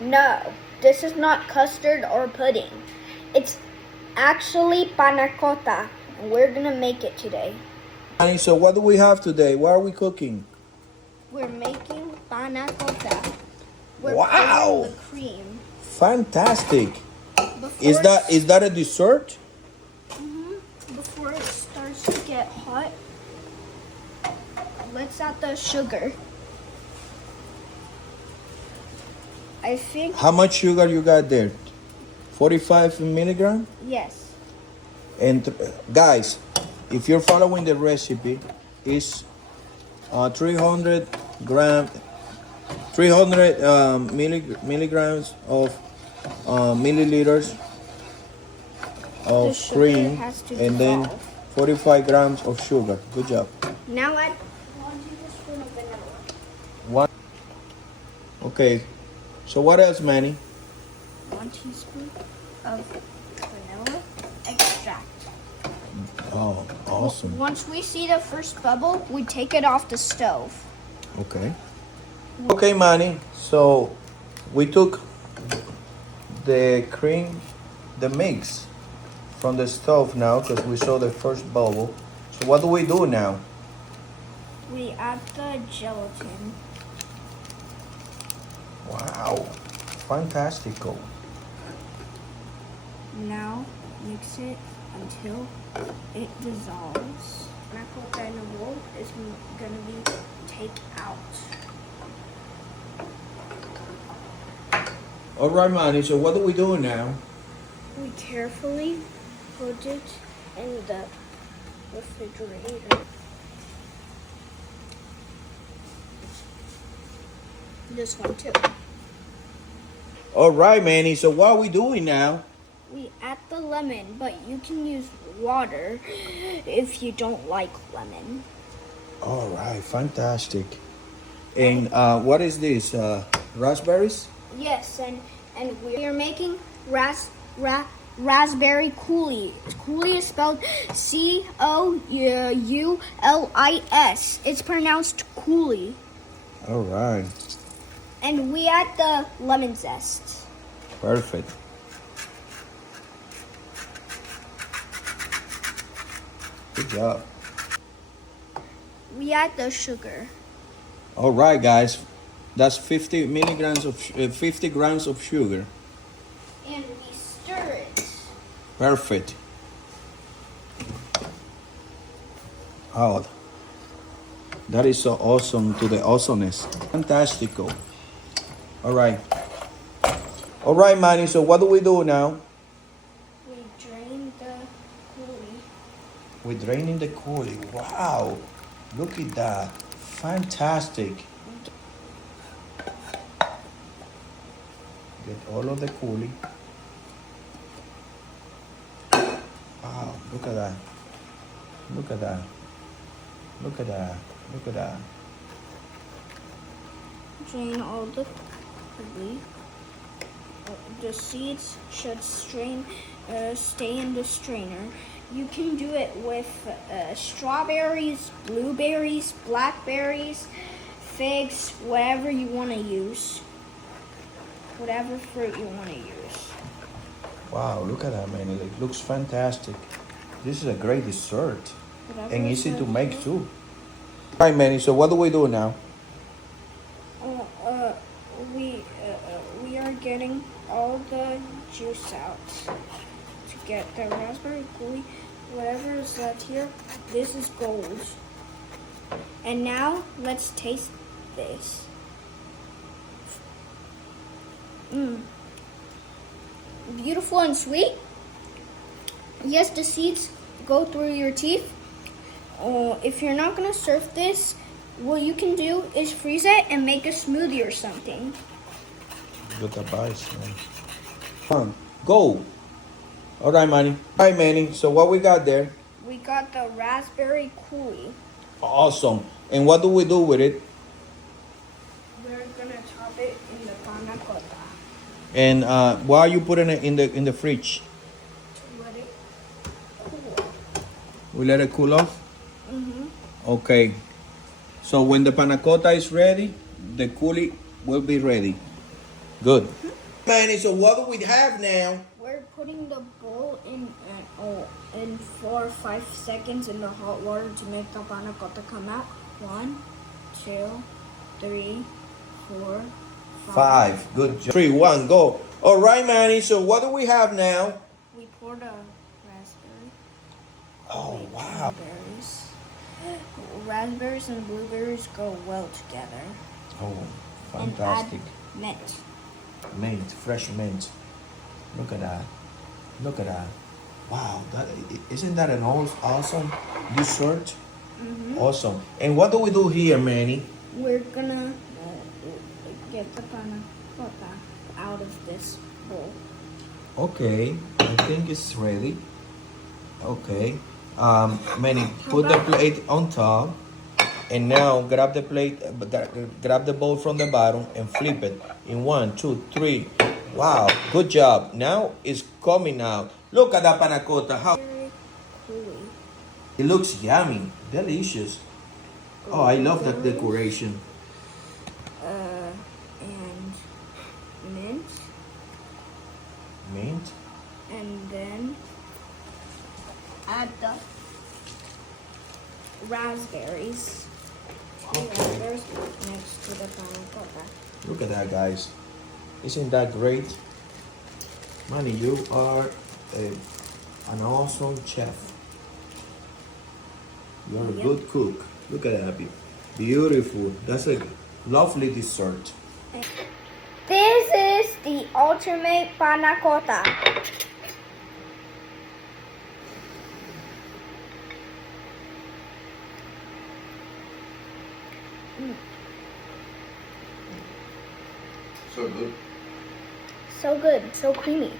No, this is not custard or pudding. It's actually panna cotta. We're gonna make it today. Honey, so what do we have today? What are we cooking? We're making panna cotta. We're Wow! filling the cream. Fantastic. Before Is that a dessert? Before it starts to get hot, let's add the sugar. I think, How much sugar you got there? 45 milligram? yes. And guys, if you're following the recipe, it's 300 milligrams of milliliters The of sugar cream, has to and then dissolve. 45 grams of sugar. Good job. Now add 1 tablespoon of vanilla. One. Okay. So what else, Manny? 1 teaspoon of vanilla extract. Oh, awesome. Once we see the first bubble, we take it off the stove. Okay. Okay, Manny. So we took the cream, the mix from the stove now because we saw the first bubble. So what do we do now? We add the gelatin. Wow. Fantastico. Now mix it until it dissolves. Mackerel in a bowl is gonna be take out. All right, Manny. So what do we do now? We carefully put it in the refrigerator. This one too. All right, Manny. So what are we doing now? We add the lemon, but you can use water if you don't like lemon. All right. Fantastic. And what is this? Raspberries? Yes, and we are making raspberry coulis. Coulis is spelled Coulis. It's pronounced coulis. All right. And we add the lemon zest. Perfect. Good job. We add the sugar. All right, guys. That's 50 milligrams of 50 grams of sugar. And we stir it. Perfect. Oh, that is so awesome to the awesomeness. Fantastico. All right. All right, Manny. So what do we do now? We drain the coulis. We're draining the coulis. Wow. Look at that. Fantastic. Get all of the coulis. Wow. Look at that. Look at that. Look at that. Look at that. Drain all the coulis. The seeds should stay in the strainer. You can do it with strawberries, blueberries, blackberries, figs, whatever you want to use. Whatever fruit you want to use. Wow, look at that, man. It looks fantastic. This is a great dessert. Whatever And is easy to good make you. too. All right, Manny. So what do we do now? We are getting all the juice out to get the raspberry coulis. Whatever is left here, this is gold. And now let's taste this. Beautiful and sweet. Yes, the seeds go through your teeth. If you're not gonna serve this, what you can do is freeze it and make a smoothie or something. Good advice, man. Come on, go. All right, Manny. All right, Manny. So what we got there? We got the raspberry coulis. Awesome. And what do we do with it? We're gonna top it in the panna cotta. And why are you putting it in the fridge? To let it cool. We let it cool off? Okay. So when the panna cotta is ready, the coulis will be ready. Good. Manny, so what do we have now? We're putting the bowl in 4 or 5 seconds in the hot water to make the panna cotta come out. 1, 2, 3, 4, 5. Good job. 3, 1, go. All right, Manny, so what do we have now? We poured a raspberry. Oh, wow. Blueberries. Raspberries and blueberries go well together. Oh, fantastic. And add mint. Mint, fresh mint. Look at that. Look at that. Wow, isn't that an awesome dessert? Awesome. And what do we do here, Manny? We're gonna get the panna cotta out of this bowl. Okay, I think it's ready. Okay. Manny, put the plate on top. And now grab the plate, grab the bowl from the bottom and flip it in 1, 2, 3. Wow, good job. Now it's coming out. Look at that panna cotta. How Very gooey. it looks yummy, delicious. Oh, I love that decoration. And mint, Mint. and then add the raspberries. Raspberries next to the panna cotta. Look at that, guys. Isn't that great? Manny, you are an awesome chef. You're a good cook. Look at that. Beautiful. That's a lovely dessert. This is the ultimate panna cotta. So good. So good, so creamy.